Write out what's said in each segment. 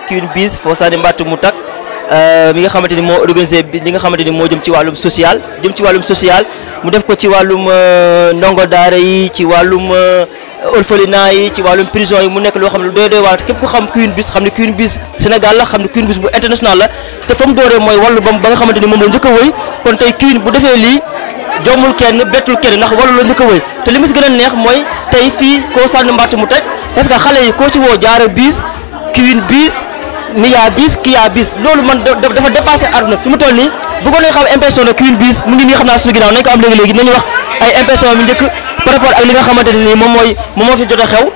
Queen Biz fo sani mbattu mu tak mi nga xamanteni mo organiser li nga xamanteni mo jëm ci walum social mu def ko ci walum ndongo daara yi ci walum orphelinat yi ci walum prison yi mu nek lo xamne lu doy waar kep ko xam Queen Biz xamne Queen Biz Sénégal la xamne Queen Biz bu international la te fam doore moy walu ba nga xamanteni mom la ñëk wëy kon tay Queen bu defé li jomul kenn betul kenn ndax walu la ñëk wëy te limu ci gëna neex moy tay fi ko sann mbatt mu tej parce que xalé yi ko ci wo jaara Biz Queen Biz Niya Biz Kiya Biz loolu man dafa dépasser aduna fi mu toll ni bu ko lay xam impression de Queen Biz mu ngi ni xamna suñu ginaaw nañ ko am légui nañu wax ay impression mi ñëk par rapport ak li nga xamanteni ni mom mo fi jotta xew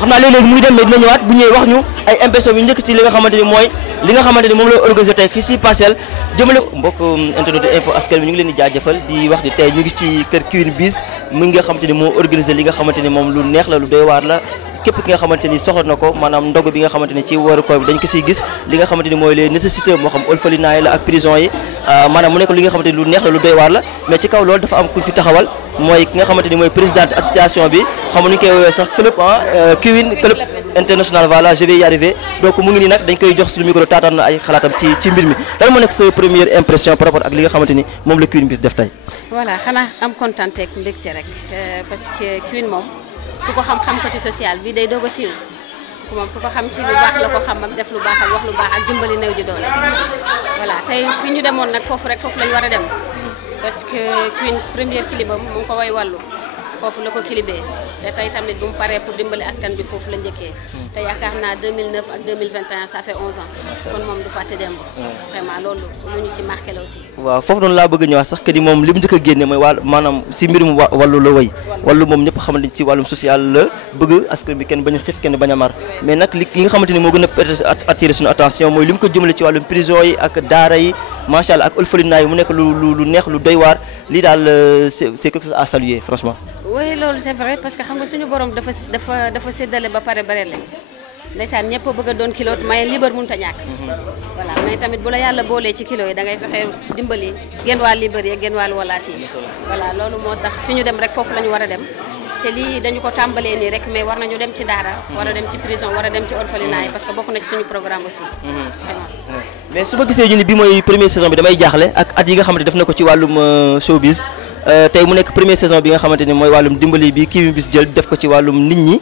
xamna léeg-léeg mu ngi dem mais dina ñëwaat bu ñëwee wax ñu ay impression yu njëkk ci li nga xamanteni moy li nga xamanteni mom la organiser tay fi ci Parcelles jëmele mbokk internet info askan bi ñu ngi leen di jaajëfal di wax di tay ñu ngi ci kër Queen Biz mu nga xamanteni mo organiser li nga xamanteni mom lu neex la lu doy waar la képp ki nga xamanteni soxla nako manam ndog bi nga xamanteni ci wëru ko dañ ko ci gis li nga xamanteni moy les nécessités mo xam orphelinat yi la ak prison yi manam mu nekk li nga xamanteni lu neex la lu doy waar la mais ci kaw loolu dafa am ku fi taxawal moy ki nga xamanteni moy présidente association bi xam ñu koy woowee sax club Queen club international voilà je vais y arriver donc mu ngi ni nak dañ koy jox suñu micro taataan na ay xalaatam ci mbir mi lan mo nekk sa première impression par rapport ak li nga xamanteni mom la Queen Biz def tay voilà xana am contenté ak mbégte rek parce que Queen mom ku ko xam ko ci social bi day dogo siiw mom ku ko xam ci lu baax la ko xam ak def lu baax ak wax lu baax ak jëmbali néew ji doole voilà tay fi ñu demoon nak fofu rek fofu lañu wara dem parce que Queen première clipam mu ko way wallu fofu la ko clipé té tay tamit bu mu paré pour dimbali askan bi fofu la ñëkke té yakarna 2009 ak 2021 ça fait 11 ans kon mom du faté demb vraiment lolu lu ñu ci marqué la aussi waaw fofu non la bëgg ñu wax sax que di mom limu jëk génné moy manam ci mbirum wallu la way wallu mom ñëpp xamanteni ci walum social la bëgg askan bi kenn bañu xif kenn baña mar mais nak li nga xamanteni mo gëna attirer suñu attention moy limu ko jëmele ci walum prison yi ak daara yi machallah ak orphelinat yi mu nekk lu neex lu doy war li dal c'est quelque chose à saluer franchement oui lolu c'est vrai parce que xam nga suñu borom dafa sédalé ba paré bare lañ ndaysan ñepp bëgg doon kilo may liber mënta ñak voilà mais tamit bu la yalla bolé ci kilo yi da ngay fexé dimbali genn wal liber yi genn wal walati voilà lolu motax fiñu dem rek fofu lañu wara dem té li dañu ko tambalé ni rek mais war nañu dem ci dara wara dem ci prison wara dem ci orphelinat yi parce que bokku na ci suñu programme aussi mais suma gisé ñu ni bi moy première saison bi damay jaxlé ak at yi nga xamanteni def nako ci walum showbiz tay mu nek première saison bi nga xamanteni moy walum dimbali bi Queen Biz jël def ko ci walum nit ñi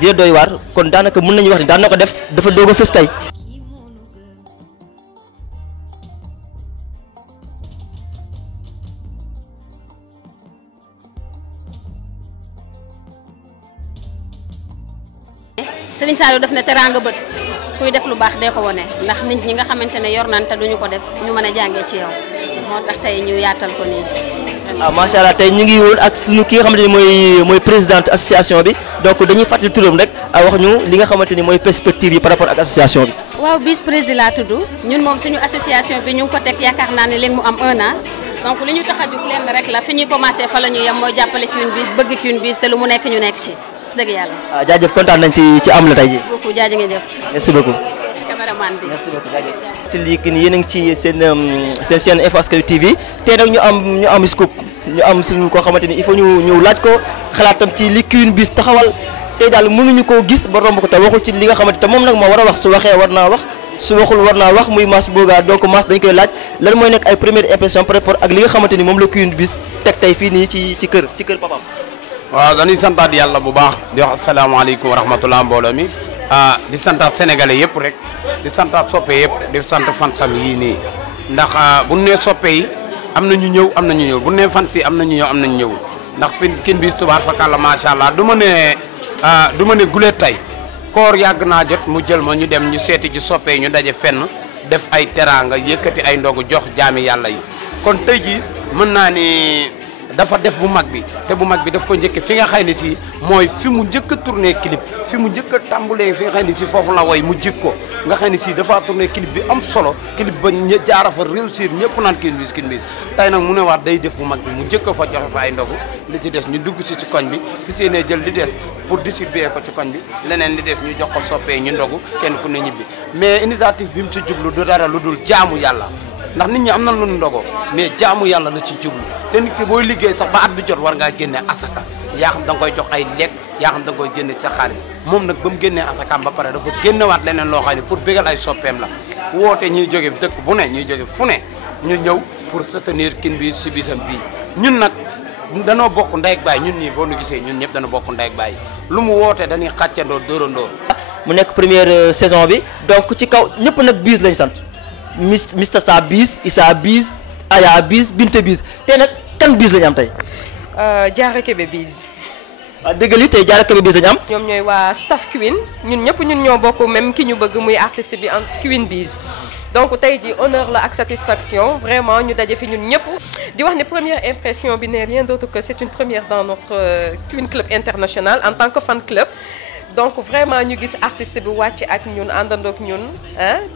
di doy war kon danaka mën nañu wax ni danako def dafa dogo fess tay Serigne Saliou def na teranga beut kuy def lu bax dé ko woné ndax nit ñi nga xamantene yor nañ ta duñu ko def ñu mëna jàngé ci yow motax tay ñu yaatal ko ni ma sha Allah tay ñu ngi woon ak suñu ki nga xamanteni moy présidente association bi donc dañuy fatil turam rek wax ñu li nga xamanteni moy perspective yi par rapport ak association bi waaw Biz président la tuddu ñun mom suñu association bi ñu ngi ko tek yakarna ni léegi mu am 1 an donc li ñu taxaju lenn rek la fi ñuy commencé fa la ñu yam moy jappalé Queen Biz bëgg Queen Biz té lu mu nekk ñu nekk ci deug yalla jaajëf kontaan nañ ci am la tay ji beaucoup jaajëf ngeen jëf merci beaucoup cameraman bi merci beaucoup jaajëf te li ki yeen ngi ci seen chaîne Info Askan TV té nak ñu am scoop ñu am suñu ko xamanteni il faut ñu laaj ko xalaatam ci li Queen Biz taxawal té dal mënuñu ko gis ba romb ko té waxul ci li nga xamanteni té mom nak mo wara wax su waxé warna wax su waxul warna wax muy Mass Boga donc Mass dañ koy laaj lan moy nek ay première impression par rapport ak li nga xamanteni mom la Queen Biz tek tay fi ni ci kër papam waaw dañuy santaat yàlla bu baax di wax asalaamaaleykum wa rahmatulah mbooloo mi di santaat sénégalais yëpp rek di santaat soppe yëpp di sant fansam yii nii ndax bu nee soppe yi am na ñu ñëw am na ñu ñëw bu nee fans yi am na ñu ñëw am na ñu ñëw ndax Queen Biz tubaar fakàlla macha allah du ma ne guleet tey koor yàgg naa jot mu jël ma ñu dem ñu seeti ci soppe yi ñu daje fenn def ay teraanga yëkkati ay ndogu jox jaami yàlla yi kon tey jii mën naa ni. dafa def bu mag bi te bu mag bi daf ko njëkk fi nga xay ni si mooy fi mu njëkk a tourné clip fi mu njëkk a tàmbalee fi nga xay ni si foofu la way mu jik ko nga xay ni si dafa tourné clip bi am solo clip ba jaara fa réussir ñëpp naan Queen Biz tey nag mu ne waat day def bu mag bi mu njëkk fa joxe fa ay ndogu li ci des ñu dugg si ci koñ bi fi seenee jël li des pour distribuer ko ci koñ bi leneen li des ñu jox ko soppee ñu ndogu kenn ku ne ñibbi mais initiative bi mu ci jublu du dara lu dul jaamu yàlla ndax nit ñi am na lu ndogo mais jaamu yàlla la ci jublu te nit ki booy liggéey sax ba at bi jot war ngaa génne asaka yaa xam da nga koy jox ay lekk yaa xam da nga koy génne ci sa xaalis moom nag ba mu génnee asakaam ba pare dafa génnewaat leneen loo xam ne pour bégal ay soppeem la woote ñuy jóge dëkk bu ne ñuy jóge fu ne ñu ñëw pour soutenir Queen Biz si bisam bii ñun nag danoo bokk ndey ak baay ñun ñii boo nu gisee ñun ñëpp dana bokk ndey ak baay lu mu woote dañuy xàccandoo dóorandoo. mu nekk première saison bi donc ci kaw ñëpp nag Biz lañ sant Mr Sa Biz Issa Biz Aya Biz Binte Biz tey nag kan Biz lañ am tey. Diarra Kébé Biz. waaw dëgg li tey Diarra Kébé Biz lañ am. ñoom ñooy waa staff Queen ñun ñëpp ñun ñoo bokk même ki ñu bëgg muy artiste bi en Queen Biz. donc tey ji honneur la ak satisfaction vraiment ñu daje fi ñun ñëpp di wax ne première impression bi n'est rien d'autre que c'est une première dans notre Queen Club International en tant que fan club. donc vraiment ñu gis artiste bi wàcc ak ñun àndandoo ak ñun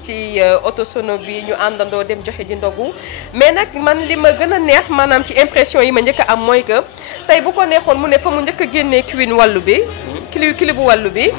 ci autosono bi ñu àndandoo dem joxe ji ndogu mais nag man li ma gën a neex maanaam ci impression yi ma njëkk a am mooy que tey bu ko neexoon mu ne fa mu njëkk a génnee Queen wàllu bi clip bu wàllu bi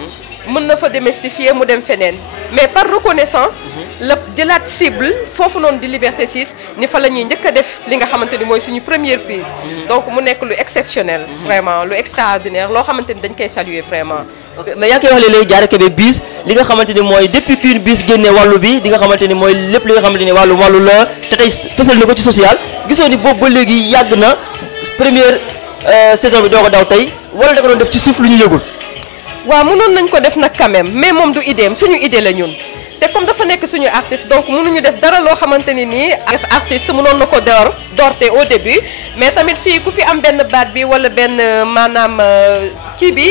mën na fa démystifier mu dem feneen mais par reconnaissance la jëlaat cible foofu noonu di Liberté 6 ni fa la ñuy njëkk a def li nga xamante ni mooy suñu première prise donc mu nekk lu exceptionnel vraiment lu extraordinaire loo xamante ni dañ koy saluer vraiment. ok mais yaa ngi koy wax léegi Diarra Kébé Biz li nga xamante ni mooy depuis Queen Biz génne wàllu bi di nga xamante ni mooy lépp li nga xamante ni wàllu la te tey fësal na ko ci social gisoo ni boobu ba léegi yàgg na première saison bi doo ko daw tey wala da ko doon def ci suuf lu ñu yëgul. waaw mënoon nañ ko def nag quand même mais moom du idéem suñu idée la ñun te comme dafa nekk suñu artiste donc mënuñu def dara loo xamante ni nii artiste mënoon na ko doorte au début mais tamit fii ku fi am benn baat bi wala benn maanaam kii bi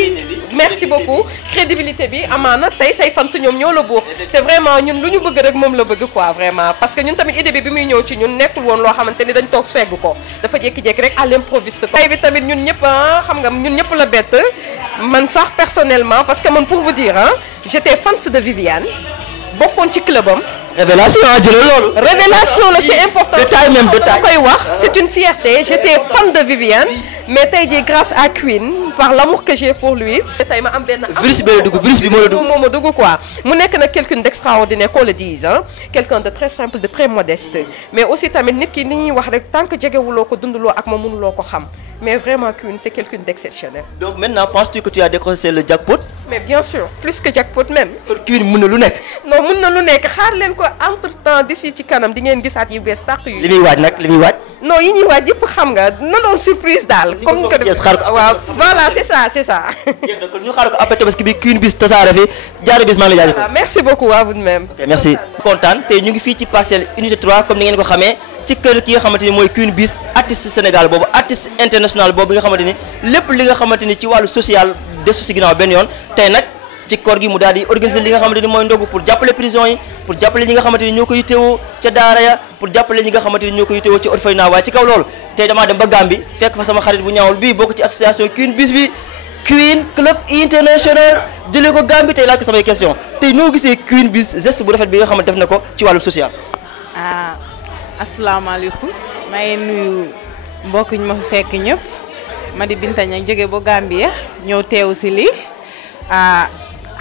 merci beaucoup crédibilité bi amaana tey say fan su ñoom ñoo la buux te vraiment ñun lu ñu bëgg rek moom la bëgg quoi vraiment parce que ñun tamit idée bi muy ñëw ci ñun nekkul woon loo xamante ni dañ toog segg ko dafa jékki-jékki rek à l'improviste ko tey bi tamit ñun ñëpp xam nga ñun ñëpp la bett man sax personnellement parce que man pour vous dire j'étais fan de Viviane bokkoon ci clubam. révélation jëlal loolu. révélation la c'est important. détail même détail koy wax c'est une fierté j'étais fan de Viviane mais tey jii grâce à Queen par l'amour que j'ai pour lui. tey ma am benn virus bi la dugg virus bi moo la dugg moo ma dugg quoi mu nekk nag quelqu'un d'extraordinaire qu'on le dise quelqu'un de très simple de très modeste mais aussi tamit nit ki ni ñuy wax rek tant que jegewuloo ko dunduloo ak moom mënuloo ko xam mais vraiment Queen c'est quelqu'un d'exceptionnel. donc maintenant penses-tu que tu as décroché le jackpot. mais bien sûr plus que jackpot même. kon Queen mën na lu nekk. non mën na lu nekk xaar leen ko entre temps d'ici ci kanam di ngeen gisaat yu bees tàq yu. li muy waaj nag li muy waaj. non yi ñuy waaj yëpp xam nga na doon surprise daal. comme que waaw voilà c'est ça c'est ça. kon ñu xaar ko après tabaski bi Queen Biz tasaare fi Diarra Biz maa ngi lay jaajëfal. merci beaucoup à vous de même. ok merci. kontaan tey ñu ngi fii ci Parcelles unité 3 comme ni ngeen ko xamee ci kër ki nga xamante ni mooy Queen Biz artiste Sénégal boobu artiste international boobu nga xamante ni lépp li nga xamante ni ci wàllu social desu si ginnaaw benn yoon tey nag ci koor gi mu daal di organiser li nga xamante ni mooy ndogu pour jàppale prison yi pour jàppale ñi nga xamante ni ñoo ko yittewoo ca daara ya pour jàppale ñi nga xamante ni ñoo ko yittewoo ci orphelinat waaye ci kaw loolu tey damaa dem ba Gambie fekk fa sama xarit bu ñaawul bii bokk ci association Queen Biz bi Queen Club International jëlee ko Gambie tey laaj ko samay question tey noo gisee Queen Biz geste bu rafet bi nga xamante def na ko ci wàllu social. asalaamaaleykum maa ngi nuyu mbokk ñu ma fi fekk ñëpp ma di Binta Niang jóge ba Gambia ñëw teew si lii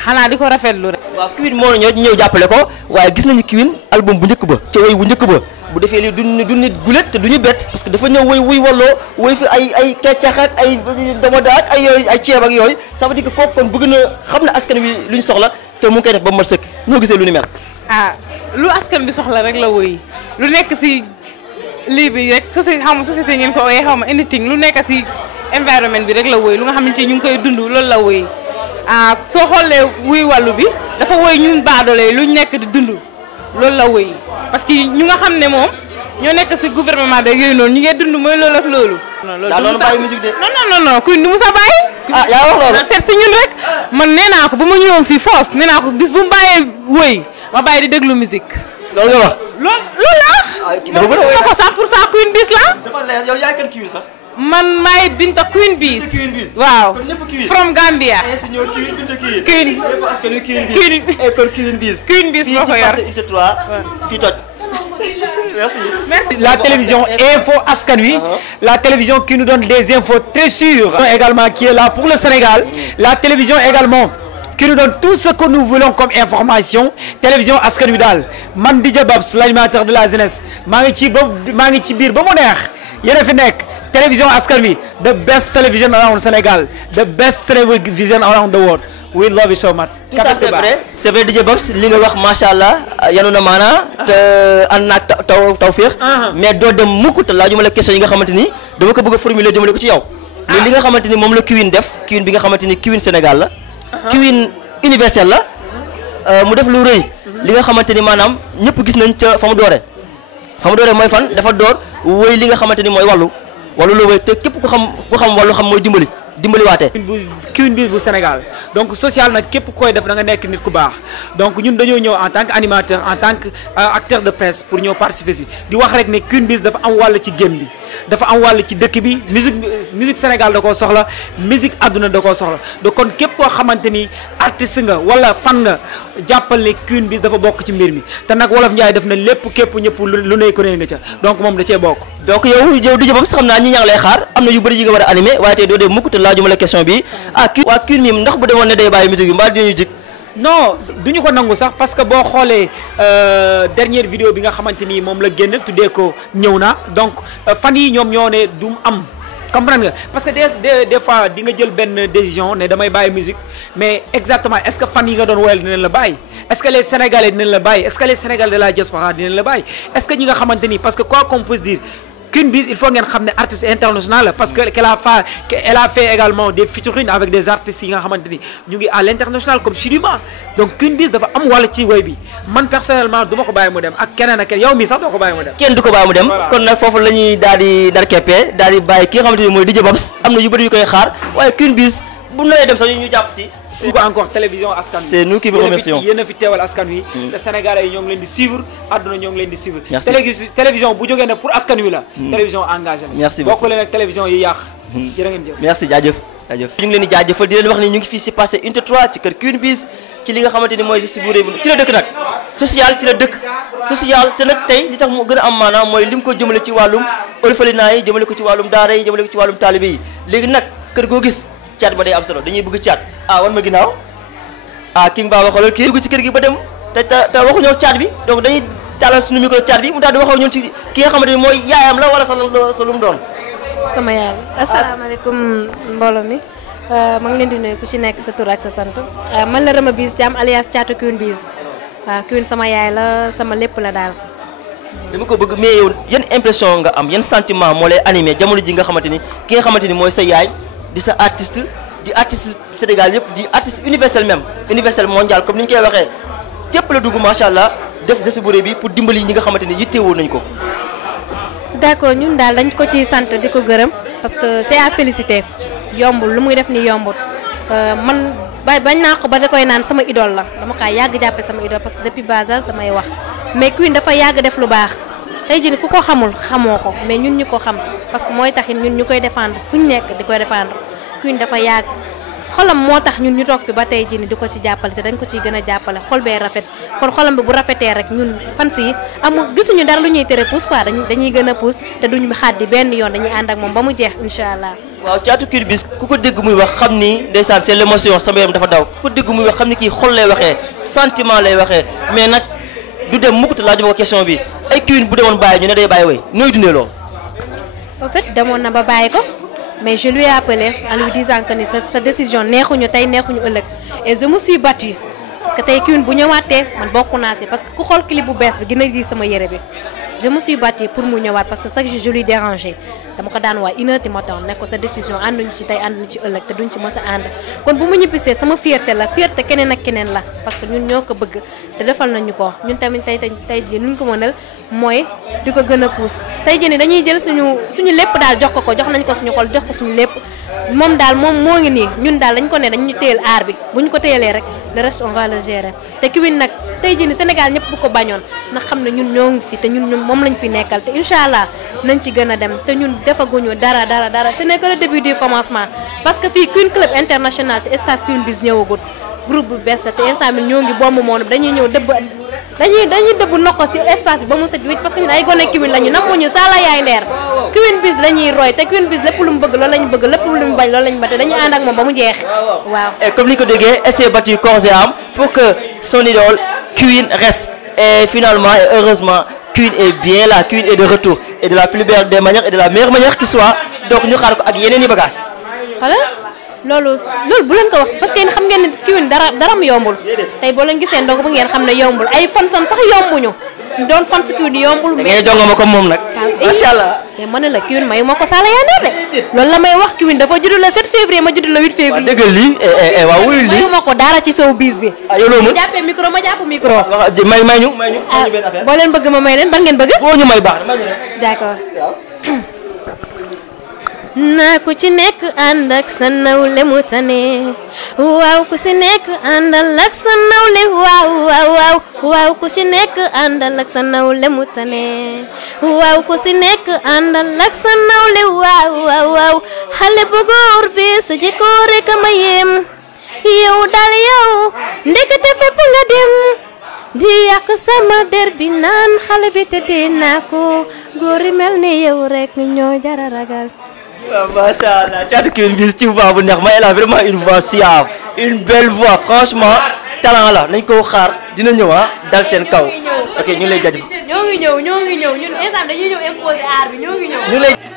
xanaa di ko rafetlu rek. waaw Queen moo ñëw jàppale ko waaye gis nañu Queen album bu njëkk ba ca woy bu njëkk ba bu defee lii du nit gulet te du ñu bett parce que dafa ñëw woy walloo woy fi ay keccax ak ay domoda ak ay yooyu ay ceeb ak yooyu ça veut dire que kooku kon bëgg na xam na askan wi lu ñu soxla te mu ngi koy def ba mat sëkk noo gisee lu ni mel. lu askan bi soxla rek la woy lu nekk si lii bi rek société ngeen ko ooyee xaw ma anything lu nekk si environnement bi rek la woy lu nga xamante ni ñu ngi koy dund loolu la woy soo xoolee wuy wàllu bi dafa woy ñun baadoole luñ nekk di dund loolu la woy parce que ñu nga xam ne moom ñoo nekk si gouvernement beeg yooyu noonu ñu ngi dund mooy loolu ak loolu. daa loolu bàyyi musique de. non Queen du musa bàyyi. yaa wax loolu. seet si ñun rek man nee naa ko ba ma ñëwoon fii force nee naa ko bis bu mu bàyyee woy ma bàyyi di déglu musique. loolu nga wax. loolu la. dafa bëri ko 100% Queen Biz la. dafa leer yow yaay kan Queen sax. man maay Binta Queen Biz. Queen Biz waaw from Gambia. Queen Binta Queen. Queen Queen Biz. Queen Biz moo ko yor fii toj. Merci. La télévision Info Askan Wi, la télévision qui nous donne des infos très sûres, également qui est là pour le Sénégal. La télévision également qui nous donne tout ce que nous voulons comme information. Télévision Askan Wi daal man DJ Babs l'animateur de la jeunesse maa ngi ci biir ba mu neex yéen a fi nekk télévision askan wi the best television around Sénégal the best television around the world we love you so much. tout ça c'est vrai DJ Babs li nga wax macha allah yanu na maanaa te ànd naag taw féex mais doo dem mukk te laajuma la question yi nga xamante ni dama ko bëgg a formuler jëmale ko ci yow. mais li nga xamante ni moom la Queen def Queen bi nga xamante ni Queen Sénégal la. Queen universel la mu def lu rëy. li nga xamante ni maanaam ñëpp gis nañ ca fa mu doore mooy fan dafa door woy li nga xamante ni mooy wàllu la woy te képp ku xam wàllu xam mooy dimbali waate Queen Biz bu Sénégal donc social nag képp koy def da nga nekk nit ku baax donc ñun dañoo ñëw en tant que animateur en tant que acteur de presse pour ñëw participer si di wax rek ne Queen Biz dafa am wàll ci game bi dafa am wàll ci dëkk bi musique Sénégal da koo soxla musique àdduna da koo soxla donc kon képp koo xamante ni artiste nga wala fan nga jàppal ne Queen Biz dafa bokk ci mbir mi te nag Wolof Njaay def na lépp képp ñëpp lu ne ko ne nga ca donc moom da cee bokk. donc yow DJ Babs xam naa ñi ñaa ngi lay xaar am na yu bëri yi nga war a animé waaye tey doo dee mukk te laajuma la question bi waa Queen mi ndax bu demoon ne day bàyyi musique bi mbaa dinañu jik non duñu ko nangu sax parce que boo xoolee dernière vidéo bi nga xamante ni moom la génn tuddee ko ñëw na donc fan yi ñoom ñoo ne du am comprendre nga parce que des fois di nga jël benn décision ne damay bàyyi musique mais exactement est-ce que fan yi nga doon woyal dinañ la bàyyi est-ce que les Sénégalais dinañ la bàyyi est-ce que les Sénégalais de la diaspora dinañ la bàyyi est-ce que ñi nga xamante ni parce que quoi qu'on puisse dire Queen Biz il faut ngeen xam ne artiste international la parce que elle a fait également des featuring avec des artistes yi nga xamante ni ñu ngi à l'international comme Chidima donc Queen Biz dafa am wàll ci woy bi man personnellement du ma ko bàyyi mu dem ak keneen ak keneen yow mii sax doo ko bàyyi mu dem kenn du ko bàyyi mu dem kon nag foofu la ñuy daal di dar keppee daal di bàyyi ki nga xamante ni mooy DJ Babs am na yu bëri yu koy xaar waaye Queen Biz bu nooyee dem sax ñu jàpp ci ko encore télévision askan wi c'est nous qui vous remercions yéen a fi teewal askan wi te Sénégalais yi ñoo ngi leen di suivre àdduna ñoo ngi leen di suivre télévision bu jógee nag pour askan wi la télévision engagé la merci beaucoup bokk leen ak télévision yi yàq jërë ngeen jëf merci jaajëf ñu ngi leen di jaajëfal di leen wax ni ñu ngi fii si passé unité 3 ci kër Queen Biz ci li nga xamante ni mooy geste bu rëy ci la dëkk nag social ci la dëkk social te nag tey li tax mu gën a am maanaam mooy lim ko jëmale ci wàllum orphelinat yi jëmale ko ci wàllum daara yi jëmale ko ci wàllum taalibe yi léegi nag kër goo gis caat ba day am solo dañuy bëgg caat wan ma ginnaaw King Baba xoolal kii dugg ci kër gi ba dem te waxuñoo caat bi donc dañuy tàllal suñu micro caat bi mu daal di waxoo ñun ci ki nga xamante ni mooy yaayam la wala sa lu mu doon sama yaay asalaamaaleykum mbooloo mi ma ngi leen di nuyu ku ci nekk sa tur ak sa sant man la Rama Biz Thiam alias Thiatou Queen Biz waaw Queen sama yaay la sama lépp la daal dama ko bëgg mais yow yan impression nga am yan sentiment moo lay animé jamono ji nga xamante ni ki nga xamante ni mooy sa yaay di sa artiste di artiste Sénégal yëpp di artiste universel même universel mondial comme ni ñu koy waxee fépp la dugg macha allah def geste bu rëy bi pour dimbali ñi nga xamante ni yittewoo nañ ko. d'accord ñun daal dañ ko ciy sant di ko gërëm parce que c'est à féliciter yombul lu muy def ni yombul man bañ naa ko ba da koy naan sama idole la dama kaa yàgg jàppe sama idole parce que depuis bas âge damay wax mais Queen dafa yàgg def lu baax tey jii ku ko xamul xamoo ko mais ñun ñu ko xam parce que mooy taxit ñun ñu koy défendre fu ñu nekk di koy défendre Queen dafa yàgg xolam moo tax ñun ñu toog fi ba tey jii ni di ko ci jàppale te dañ ko ciy gën a jàppale xol bee rafet kon xolam bi bu rafetee rek ñun fans yi gisuñu dara lu ñuy tere pousse quoi dañuy gën a pousse te duñu xaddi benn yoon dañuy ànd ak moom ba mu jeex incha allah. waaw Thiatou Queen Biz ku ko dégg muy wax xam ni ndeysaan c'est l'émotion sama yaram dafa daw ku ko dégg muy wax xam ni kii xol lay waxee sentiment lay waxee mais nag du dem mukk te laajuma ko question bi ay Queen bu demoon bàyyi ñu ne day bàyyi way nooy dundee loolu. en fait demoon na ba bàyyi ko. mais je lui ai appelé en lui disant que ni sa décision neexuñu tey neexuñu ëllëg et je me suis battue parce que tey Queen bu ñëwaatee man bokk naa si parce que ku xool clip bu bees bi gën a di sama yére bi je me suis battue pour mu ñëwaat parce que chaque jour je lui dérangeais dama ko daan waa 1h du matin ne ko sa décision ànduñu ci tey ànduñu ci ëllëg te duñ ci mës a ànd kon bu mu ñibbisee sama fierté la fierté keneen ak keneen la parce que ñun ñoo ko bëgg te defal nañu ko ñun tamit tey jii nuñ ko mënal mooy di ko gën a pousse tey jii ni dañuy jël suñu lépp daal jox ko jox nañ ko suñu xol jox ko suñu lépp moom daal moom moo ngi nii ñun daal dañ ko ne dañu téyel aar bi bu ñu ko téyelee rek le reste on va le gérer te Queen nag tey jii ni Sénégal ñëpp bu ko bañoon ndax xam ne ñun ñoo ngi fi te ñun moom lañ fi nekkal te incha allah nañ ci gën a dem te ñun defaguñu dara ce n'est que le début du commencement parce que fii Queen Club International te staff Queen Biz ñëwagut groupe bu bees la te instant bi ñoo ngi bomb moom dañuy ñëw dañuy dëbb nokko ci espace bi ba mu set wicc parce que ñun ay gone Queen lañu namuñu saa la yaay ndeer Queen Biz la ñuy roy te Queen Biz lépp lu mu bëgg loolu lañu bëgg lépp lu mu bañ loolu lañu bañ te dañuy ànd ak moom ba mu jeex waaw. Et comme ni ko déggee elle s'est battue corps et âme pour que son idole Queen reste et finalement et heureusement Queen est bien là, Queen est de retour et de la plus belle des manières et de la meilleure manière qui soit donc ñu xaar ko ak yeneen i bagages. voilà loolu bu leen ko wax parce que yéen xam ngeen ne Queen daram yombul tey boo leen gisee ndog bu ngeen xam ne yombul ay fansam sax yombuñu doon fans Queen yombul. da ngay jongoma comme moom nag. macha allah mais ma ne la Queen mayu ma ko Sala Yandé de loolu la may wax Queen dafa judd le 7 février ma judd le 8 février. waaw dëgg lii waaw wuyul lii mayu ma ko dara ci sow bis bi. ah yow loo mën ma jàppee micro ma jàpp micro. may ñu benn affaire. boo leen bëgg ma may leen ban ngeen bëgg. boo ñu may baax na may ñu rek. d'accord. naa ku ci nekk ànd ak sa nawle mu tane waaw ku ci nekk àndal ak sa nawle waaw ku ci nekk àndal ak sa nawle mu tane waaw ku ci nekk àndal ak sa nawle waaw xale bu góor bi sa jikko rek ma yem yow daal yow ndekete fépp nga dem di yàq sama der bi naan xale bi tëddee naa ko góor yi mel ni yow rek ñoo jara ragal. Macha Allah, Thiatou Queen bi ci voix bu neex mais elle a vraiment une voix suave, une belle voix franchement talent la nañ ko xaar dina ñëw dal seen kaw. ok ñu ngi lay jaajëfal. ñoo ngi ñëw ñun instant dañuy ñëw imposer art bi ñoo ngi ñëw.